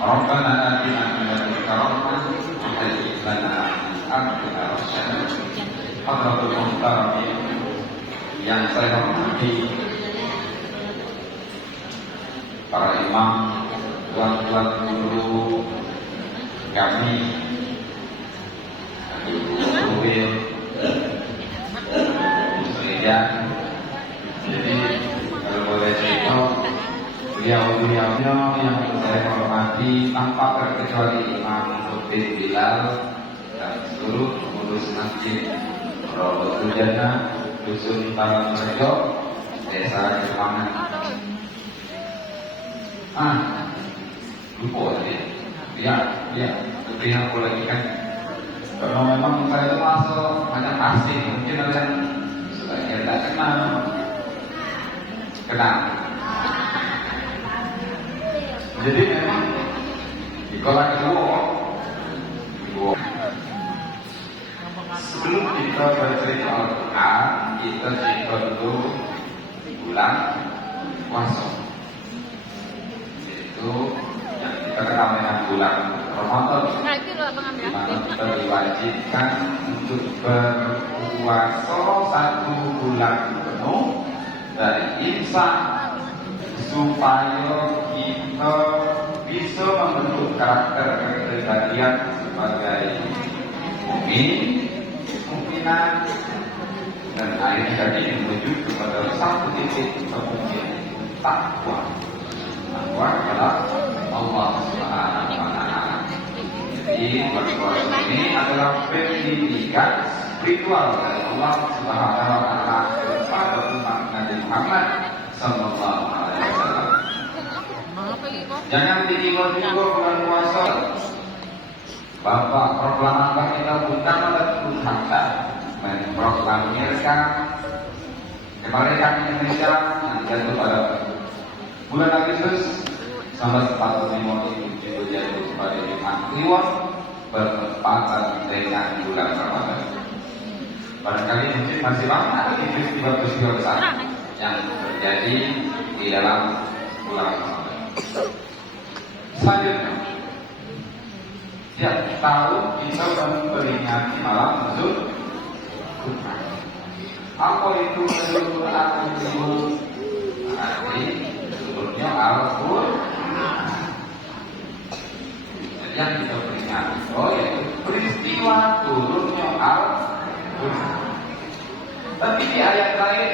Rabbana atina min ladunka rahmah wa hayyi' lana min amrina rasyada. Hadratul Muhtaram yang saya hormati, para imam, tuan-tuan guru kami, Ibu Wil, Musliman. Jadi kalau boleh cerita, beliau-beliaunya yang saya hormati tanpa terkecuali Imam Nurdin Bilal dan seluruh pengurus masjid Rawdatul Jannah, Dusun Talanrejo, Desa Jemangan. Lupa tadi. Lebih aku lagi kan. Karena memang saya itu masuk banyak asing, mungkin ada yang sebagian tidak kenal. Jadi memang di sekolah kedua, sebelum kita bercerita Al-Quran, kita cerita dulu bulan puasa. Itu yang kita kenal dengan bulan Ramadan. Di mana kita diwajibkan untuk berpuasa 1 bulan penuh dari imsak supaya kita bisa membentuk karakter kepribadian sebagai mukminat dan akhirnya tadi menuju kepada satu titik kemungkinan takwa. Takwa adalah Allah Subhanahu wa Ta'ala. Jadi berpuasa ini adalah pendidikan spiritual dari Allah Subhanahu wa Ta'ala kepada umat Nabi Muhammad sallallahu alaihi wasallam. Jangan tiba-tiba bulan puasa Bapak proklamator kita bukan oleh Tuhan memproklamirkan kemerdekaan Indonesia yang jatuh pada bulan Agustus sama sepatutnya mau itu jatuh pada 5 Kliwon bertepatan dengan bulan Ramadan. Barangkali mungkin masih banyak peristiwa-peristiwa besar yang terjadi di dalam bulan Ramadan. Selanjutnya, tiap tahun kita memperingati malam Nuzul Quran. Apa itu Nuzul Quran? Nanti sebelumnya Al-Quran. Yang kita peringati yaitu peristiwa turunnya Al-Quran. Tapi di ayat lain,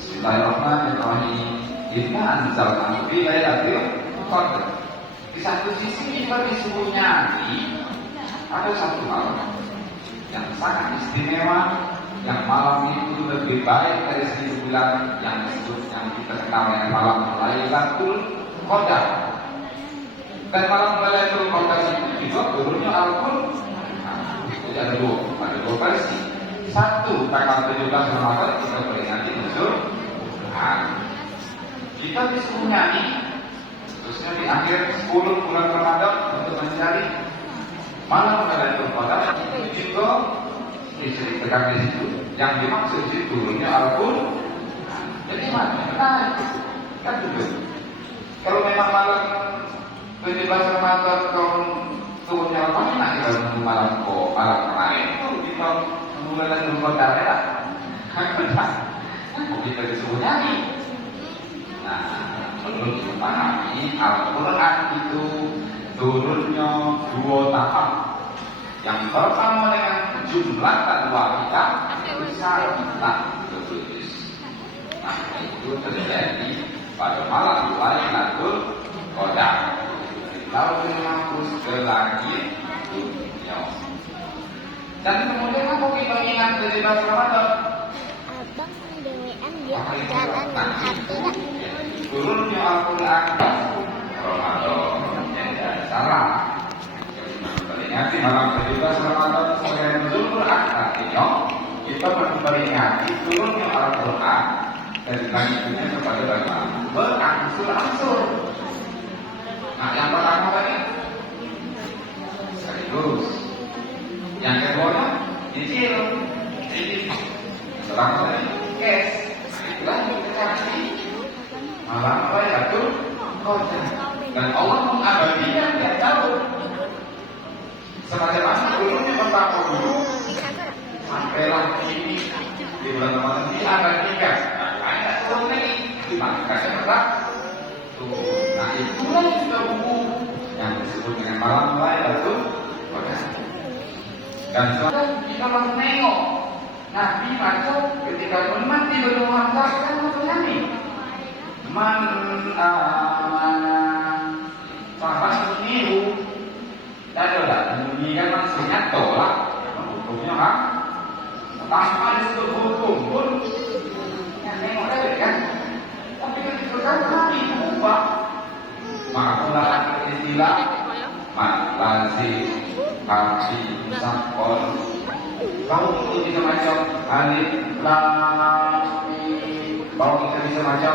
Bismillahirrahmanirrahim. Inna anzalnahu fi lailatul qadr. Di satu sisi kita disuruh nyanyi, ada satu malam yang sangat istimewa, yang malam itu lebih baik dari 1000 bulan, yang disebut yang kita kenal dengan malam Lailatul Qadar. Dan malam Lailatul Qadar itu juga turunnya Al-Quran. Jadi ada dua versi. Satu tanggal 17 Ramadan kita peringati Nuzul Quran. Kita disuruh nyanyi, khususnya di akhir 10 bulan Ramadan untuk mencari malam Lailatul Qadar. Itu juga diceritakan di situ. Yang dimaksud itu turunnya Al-Quran. Jadi mana? Kan begitu. Kalau memang malam 17 Ramadan turunnya Al-Quran, nah kita menunggu malam kemarin itu kita mulai Lailatul Qadar ya. Kan benar. Kita disuruh nyanyi. Nah, menurut memahami Al-Quran itu turunnya 2 tahap. Yang pertama dengan jumlah wahidah besar tak tertulis. Nah, itu terjadi pada malam Lailatul Qadar. Lalu menghapus ke langit dunia. Dan kemudian apa kita ingat 17 Ramadan? Abang dewean dia jalan dengan hati gak? Turunnya Al-Quran Ramadan yang tidak salah. Peringati malam 17 Ramadan sebagai Nuzul Quran. Artinya kita memperingati turunnya Al-Quran dari langit dunia kepada bagaimana berangsur-angsur. Nah, yang pertama tadi sekaligus. Yang kedua cicil. Setelah tadi cash. Lanjut ke malam Lailatul Qadar. Dan Allah mengabadikan tiap tahun. Semacam apa dulunya bertahun dulu. Sampailah ini di bulan Ramadan diabadikan. Makanya turun lagi. Dimakan apa? Nah itulah juga buku yang disebut dengan malam Lailatul Qadar. Dan sekarang kita langsung nengok Nabi masuk ketika mati belum masuk kan masuk Nabi. Man amana sahabat niru dan adalah bunyikan maksudnya tolak hukumnya kan tanpa disebut hukum pun yang nengok ada kan. Tapi ketika kami berubah maka penggunaan istilah lazim kaki sakol kalau itu bisa macam alif lam mim kalau kita bisa macam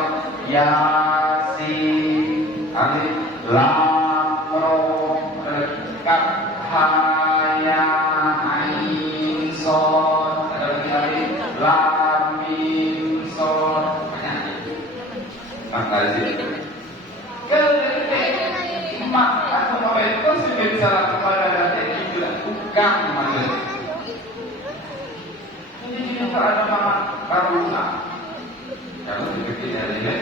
yasin alif lam ro kaf ha ya ain sad ada lagi alif lam mim sad lazim mak atau apa itu sudah salah kepada data itu bukan mana ini juga ada nama karuna kalau dipikir dari ini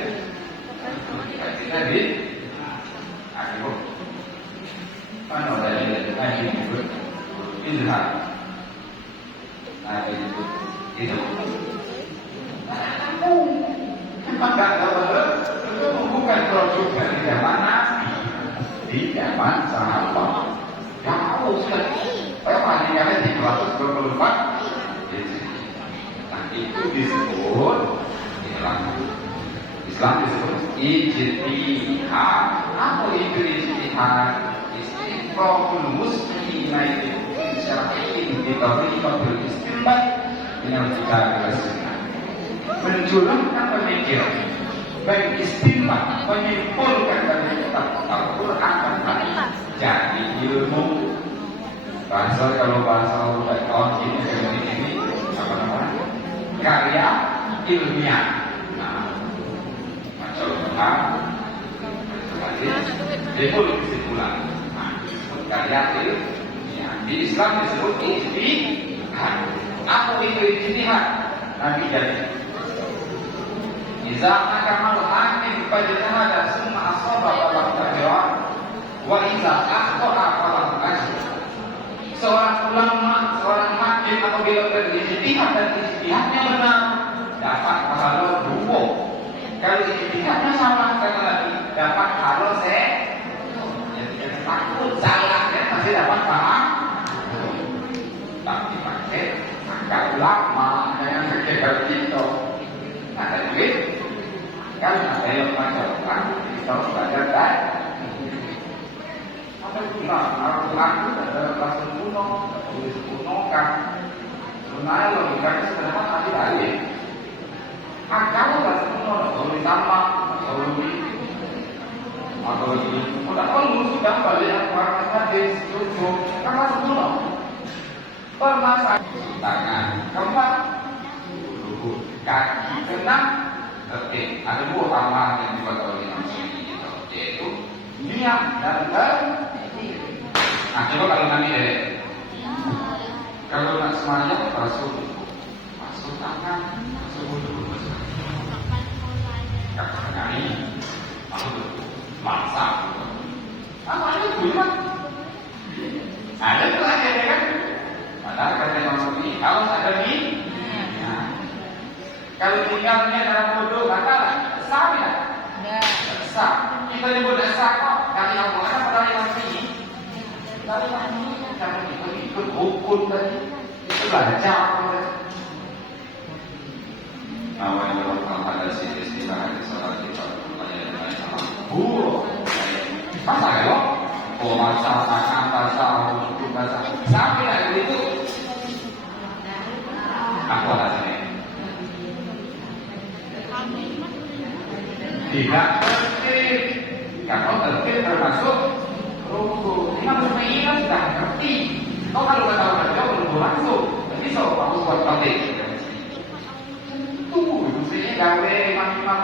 kita di aku mana dari ini itu ilham nah itu maka itu bukan produk dari zaman Nabi di zaman sahabat jauh sekali. Apa yang ada di 124 nah itu disebut Islam disebut ijtihad. Apa itu ijtihad? Istiqamul muslimin itu syar'iyyin bi tariqatil istinbat dengan kitab sunnah. Menculurkan pemikiran baik istinbat menyimpulkan dari kitab Al-Quran dan Hadis jadi ilmu bahasa kalau bahasa tahun ini apa namanya karya ilmiah. Nah macam itu kesimpulan karya ilmiah di Islam disebut ijtihad. Apa itu ijtihad? Nabi jadi Iza akamal hakim fajtahada summa asaba falahu ajran wa iza akhta'a falahu ajr. Seorang ulama, seorang hakim apabila berijtihad dan ijtihadnya benar dapat pahala 2. Kalau ijtihadnya salah kata lagi dapat pahala jadi takut salahnya masih dapat pahala. Tapi pakai akal lama dengan kekebalan itu ada duit kan ada yang macam kita harus belajar dan apa itu Al-Quran itu ada langsung kuno tulis kuno kan sebenarnya logikanya sebenarnya masih dari akal langsung kuno tulis sama tulis atau lagi udah kalau sudah balik Al-Quran hadis tujuh kan langsung kuno permasalahan tangan keempat kaki keenam detik. Ada 2 tambahan yang dibuat oleh Imam Syafi'i yaitu niat dan hati. Nah coba kalau nanti kalau nak semuanya masuk tangan, masuk wudhu, masuk kaki, masuk masak. Apa itu gimana? Ada tuh aja kan? Padahal kata Imam Syafi'i harus ada nih. Kalau tinggalnya dalam wudhu batal, sah tidak? Sah. Kita nyebut sah kok. Dari yang mana pada yang ini? Dari yang ini jangan ikut hukum tadi. Itu baca. Awal kalau ada sini istilah di salat kita banyak sama. Masa ya? Oh masa untuk masa. Sampai dari itu. Aku ada sini. Tidak tertib. Kalau tertib termasuk ruku. Imam Syafi'i kan sudah ngerti. Kau kalau nggak tahu kerja ruku langsung. Jadi so kamu buat tertib. Tunggu, mestinya gawe imam.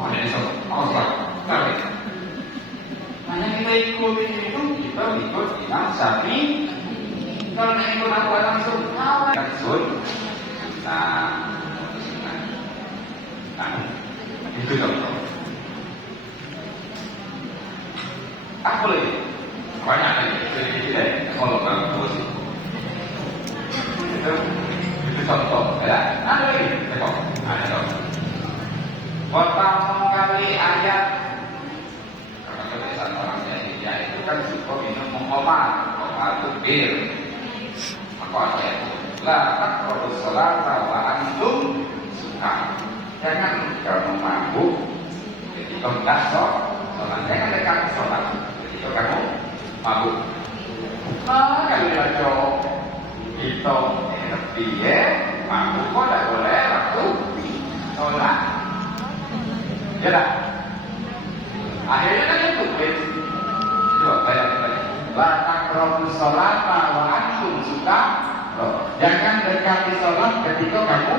Oh ini so, oh salah. Gawe. ikutin itu kita ikut Imam Syafi'i. Kalau ikut aku langsung sun. Nah, itu contoh. Apa lagi? Banyak lagi. Kalau bagus itu contoh. Ya, ada lagi. Tengok, ada contoh. Pertama kali ayat karena kebiasaan orang Indonesia itu kan suka minum mengomat, itu bir. Apa ayat itu? La taqrabus sholata wa antum sukar. Jangan kamu mabuk ketika hendak sholat. Jangan dekat sholat ketika kamu mabuk. Nah, kalau baca itu ngerti ya, mabuk kok tidak boleh waktu sholat. Ya tak? Akhirnya kan itu coba bayangkan. La taqrabus sholata wa antum sukar. Jangan dekati sholat ketika kamu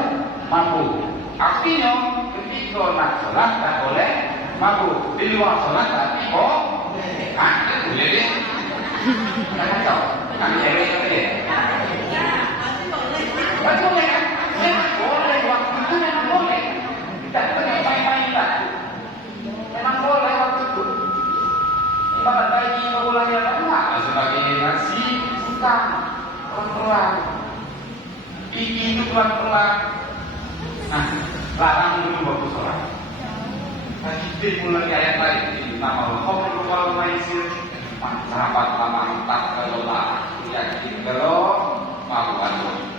mabuk. Artinya ketika nak sholat tak boleh mabuk. Di luar sholat tapi itu boleh deh. Kan tahu? Kan boleh boleh. Boleh kan? Memang boleh waktu itu memang boleh. Tidak boleh main-main tak. Memang boleh waktu itu. Ibarat bagi pemulanya tak sebagai nasi suka pelan-pelan. Gigi itu pelan-pelan. Nah, larang dulu waktu sholat. Tadi mulai ayat lain di nama Allah wal maisir. Sahabat lama tak kelola. Yakin kalau melakukan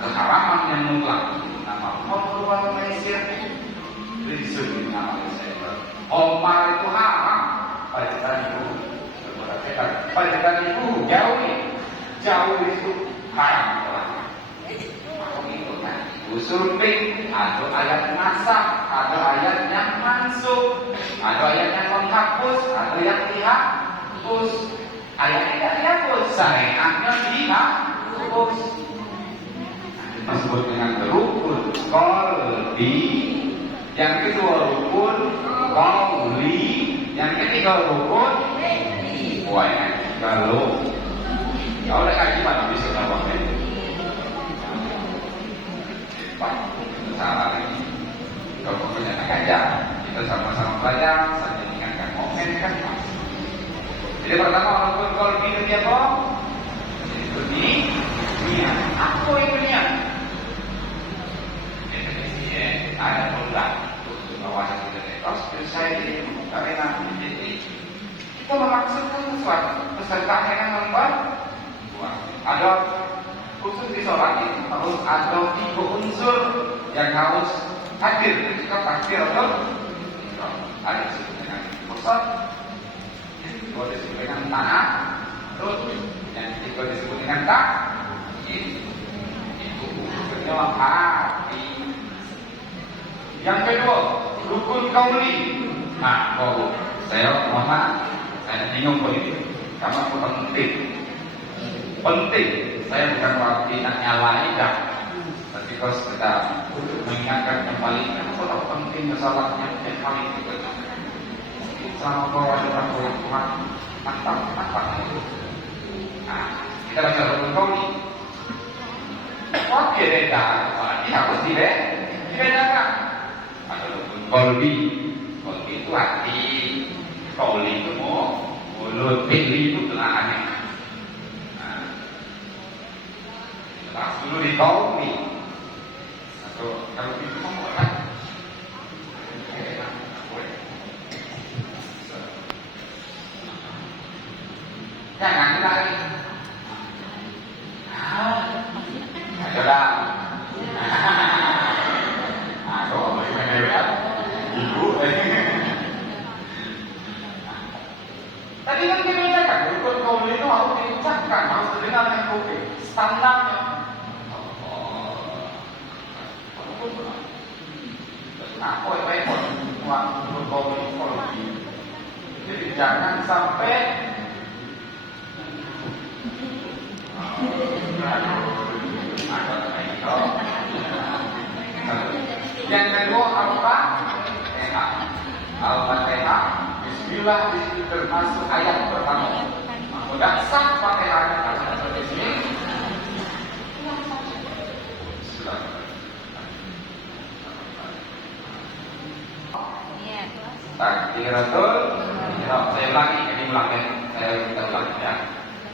keharaman yang mutlak. Nama Allah wal maisir. Rizul di nama Allah. Omar itu haram. Pajakan itu. Pajakan itu jauh itu haram. Usulping, ada ayat nasab, ada ayat yang mansuk, ada ayat yang menghapus, ada yang dihapus. Ayatnya tidak dihapus, syariatnya dihapus. Kita sebut dengan rukun qalbi, yang kedua rukun qauli, yang ketiga rukun kalau kau dah kaji mana bisa jawab ini? Salah lagi. Kalau pokoknya nak ajar, kita sama-sama belajar, saja ingatkan momen kan. Jadi pertama rukun qalbi itu apa? Itu dunia. Apa itu dunia? Ada produk kawasan kita terus saya ini karena jadi kita memaksudkan sesuatu peserta yang membuat ada khusus di sholat itu harus ada 3 unsur yang harus hadir ketika takbir atau ada disebut dengan pusat, yang kedua disebut dengan taat, terus yang ketiga disebut dengan tak. Itu unsurnya hati. Yang kedua rukun qauli. Nah, saya mohon maaf, saya bingung begitu karena penting. Saya bukan berarti nak nyalain dah. Tapi kalau kita mengingatkan kembali, kenapa penting masalahnya yang paling itu. Sama bahwa ada Tuhan mantap itu. Nah, kita baca rukun qauli. Oke, ini harus dibedakan. Ada rukun qalbi. Qalbi itu hati. Qauli itu mulut. Fi'li itu telahannya. Dulu di qauli. Atau kalau itu memulai. Jangan lari. Adalah. Aduh, bagaimana ibu? Tadi kan kita katakan rukun qauli itu harus diucapkan, harus terdengar dengan kuping. Standarnya. Nah, repot waktu berkomunikasi. Jadi jangan sampai yang kedua apa? Al-Fatihah, Bismillah. itulah di situ termasuk ayat pertama. Tidak sah Fatihahnya kalau seperti ini. Takbiratul ihram. Saya ulangi, ini ulangi. Saya ulangi ya.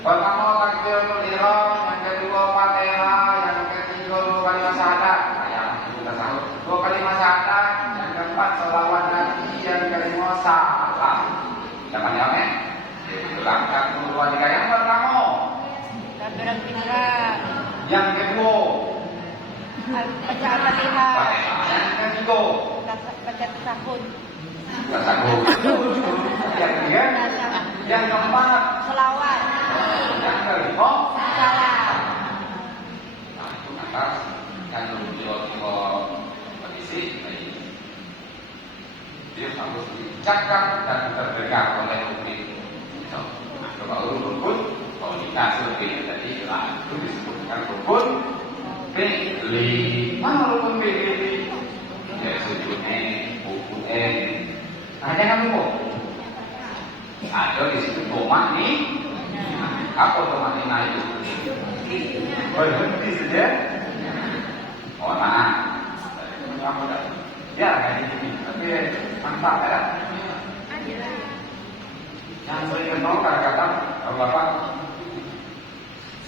Pertama takbiratul ihram, yang kedua Fatihah, yang ketiga dua kalimat syahadat. Yang kita tahu dua kalimat syahadat, yang keempat sholawat Nabi, yang kelima salam. Jangan ya, Ulangkan dua tiga. Yang pertama Takbiratul ihram. yang kedua Baca Al-Fatihah. Fatihah. Yang ketiga Baca tasahud. tasawuf. Yang ketiga yang keempat Selawat. yang kelima Salam. nah itu atas yang jiwa-jiwa kondisi dia harus dicakap dan terdengar oleh publik. Kalau rukun komunikasi lebih jadi itu disebutkan rukun fi'li. Mana rukun fi'li? Ya sujudnya, bukunya. Nah jangan lupa. Ada di situ tomat nih. Apa tomat ini itu? Oh berhenti saja. Oh nah, kamu dah. Ya kayak gini. Tapi mantap ya. Yang sering kenal kadang-kadang kalau bapak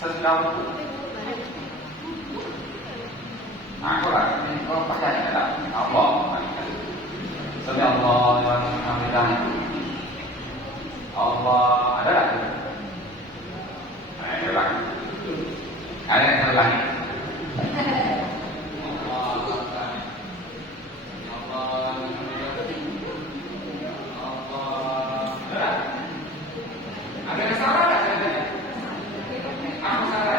sesudah itu. Nah, aku lah ini kalau pakai ada Allah. Sami Allah wa hamidah. Allah ada tak? Ada tak? Ada yang lagi. Ada yang salah tak? Aku salah.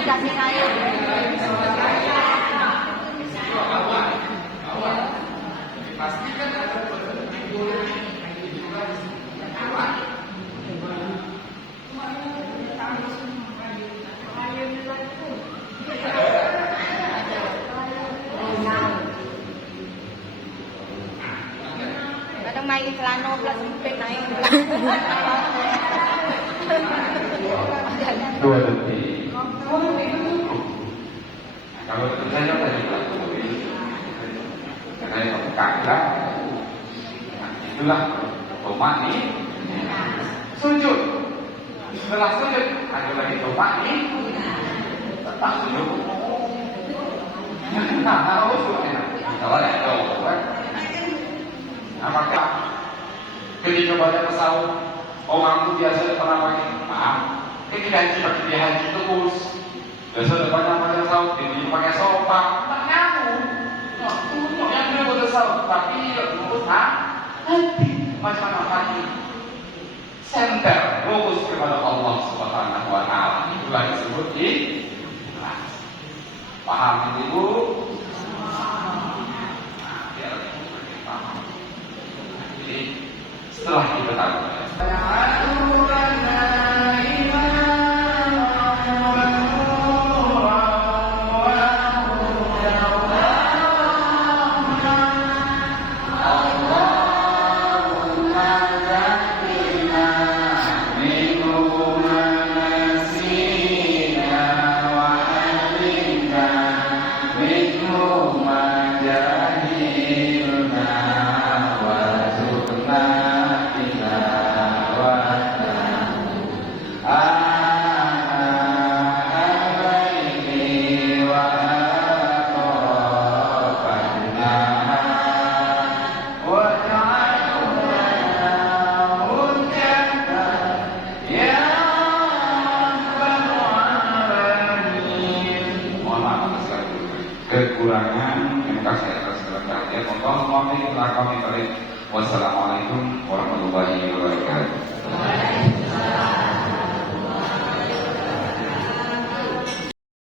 Kasih air. Pastikan ada Kadang main celana pula sempit naik. 2 detik. Kalau itu saja tadi karena itu kakak, itulah tomat ini sujud. Setelah sujud ada lagi tomat ini tetap sujud. Nah, tahu sudah. Kalau ada apakah ketika baca tasawuf orang itu biasa pernah pakai maaf ketika haji pakai haji terus biasa banyak baca tasawuf jadi pakai sofa tak nyambung untuk yang dia baca tasawuf tapi lurus hati macam mana hati center fokus kepada Allah Subhanahu wa taala itulah disebut ikhlas. Paham itu? setelah kita tahu. Kekurangan yang kasih atas segala karunia. Wassalamualaikum warahmatullahi wabarakatuh.